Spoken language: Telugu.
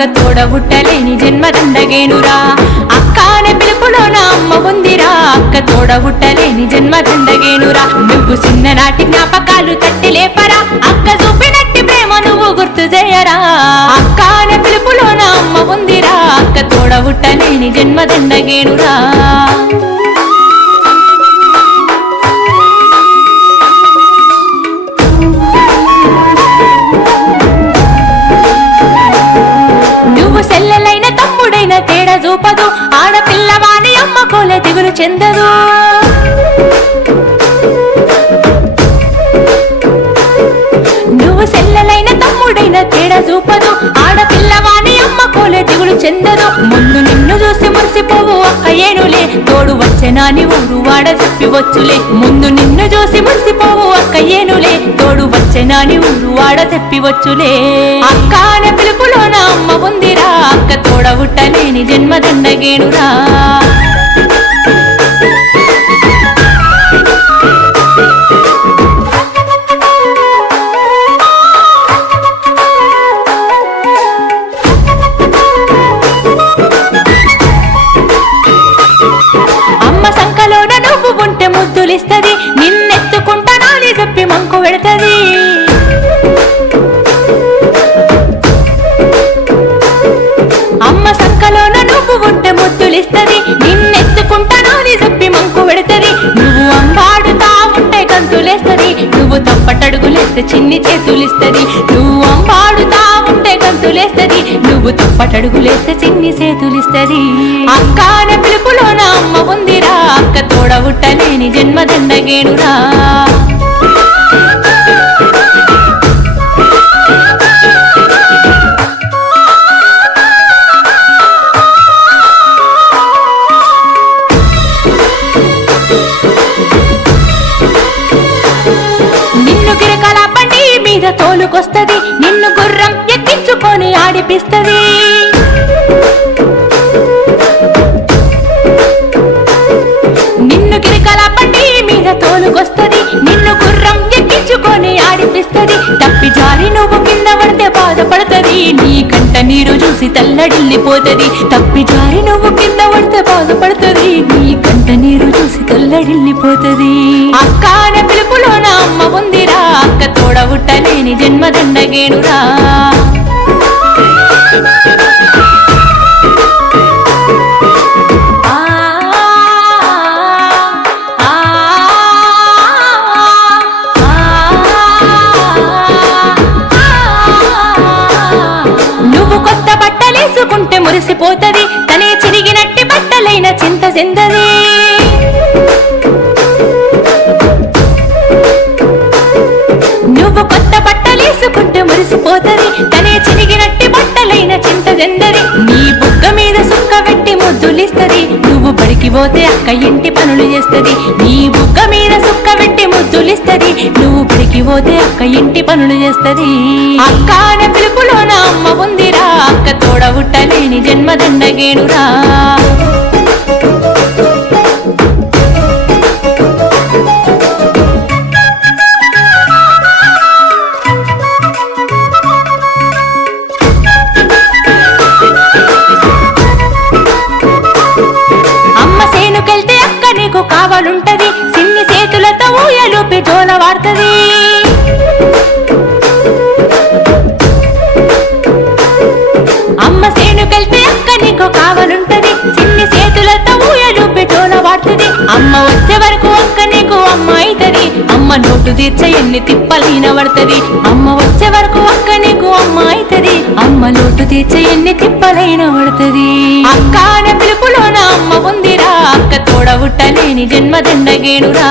అక్క తోడబుట్టలేని జన్మదండగేనురా అక్కాన పిలుపులోన అమ్మ ఉందిరా అక్క తోడబుట్టలేని జన్మదండగేనురా నువ్వు చిన్ననాటి జ్ఞాపకాలు తట్టి లేపరా అక్క చూపినట్టి ప్రేమ నువ్వు గుర్తు చేయరా అక్కాన పిలుపులోన అమ్మ ఉందిరా అక్క తోడబుట్టలేని జన్మదండగేనురా సెల్లెలైన తమ్ముడైన తేడా చూపదు ఆడపిల్లవాని అమ్మ కోలే దిగులు చెందదు నువ్వు సెల్లెలైన తమ్ముడైన తేడా చూపదు ఆడపిల్లవాని అమ్మ కోలే దిగులు చెందదు ముందు నిన్ను చూసి మురిసిపోవు అక్క ఏనులే తోడు వచ్చెనాని ఊరు వాడ చెప్పివచ్చులే ముందు నిన్ను చూసి మురిసిపోవు అక్క ఏనులే తోడు వచ్చెనాని ఊరు వాడ చెప్పివచ్చులే అక్కాన పిలుపులోన అమ్మ ఉందిరా అక్క తోడబుట్టలేని జన్మదండగేనురా అమ్మ సంకలోన నువ్వు ఉంటే ముద్దులిస్తది నిన్నెత్తుకుంటానని చెప్పి మంకు పెడతది అమ్మ సంకలోన నువ్వు ఉంటే ముద్దులిస్తది నిన్నెత్తుకుంటానని చెప్పి మంకు పెడతది నువ్వు అంబాడుతా ఉంటే గంతులేస్తది నువ్వు తప్పటడుగులేస్తే చిన్ని చేతులిస్తది నువ్వు అంబాడుతా ఉంటే గంతులేస్తది నువ్వు తప్పటడుగులేస్తే చిన్ని చేతులిస్తది అక్కాన పిలుపులోన అమ్మ ఉందిరా అక్క తోడబుట్టలేని జన్మదండగేనురా నిన్ను గిరకల బండి మీద తోలుకొస్తది నిన్ను గుర్రం ఎక్కించుకొని ఆడిపిస్తది నిన్ను గిరకల బండి మీద తోలుకొస్తది నిన్ను గుర్రం ఎక్కించుకొని ఆడిపిస్తది తప్పి జారి నువ్వు కింద పడితే బాధపడుతుంది నీ కంట నీరు చూసి తల్లడిల్లిపోతది తప్పి జారి నువ్వు కింద పడితే బాధపడుతుంది నీ కంట నీరు చూసి తల్లడిల్లిపోతది అక్కాన పిలుపులోన అమ్మ ఉందిరా అక్క తోడబుట్టలేని జన్మదండగేనురా నువ్వు కొత్త బట్టలేసుకుంటే మురిసిపోతది తనే చిరిగినట్టి బట్టలైన చింత చెందది నువ్వు కొత్త బట్టలేసుకుంటే మురిసిపోతది తనే చిరిగినట్టి బట్టలైన చింత చెందది నీ బుగ్గ మీద సుక్క పెట్టి ముద్దులిస్తది నువ్వు బడికి పోతే అక్క ఇంటి పనులు చేస్తది నీ బుగ్గ మీద సుక్క పెట్టి ముద్దులిస్తది నువ్వు బడికి పోతే అక్క ఇంటి పనులు చేస్తది అక్కాన పిలుపులోన అమ్మ ఉందిరా అక్క తోడబుట్టలేని జన్మదండగేనురా అమ్మ సేనుకెళ్తే అక్క నీకు కావాలుంటది సిన్ని చేతులతో ఊయలుపి జోల వాడుతది అమ్మ సేనుకెళ్తే అక్క నీకు కావాలుంటది సిన్ని చేతులతో ఊయలుపి జోల వాడుతది అమ్మ వచ్చే వరకు అక్క నీకు అమ్మ అయితది అమ్మ నోటు తీర్చ ఎన్ని తిప్పలైన పడుతుంది అమ్మ వచ్చే వరకు అక్క నీకు అమ్మ అయితది అమ్మ లోటు తీర్చ ఎన్ని తిప్పలైన పడుతుంది అక్కాన పిలుపులోన అమ్మ ఉందిరా అక్క తోడబుట్టలేని జన్మదండగేనురా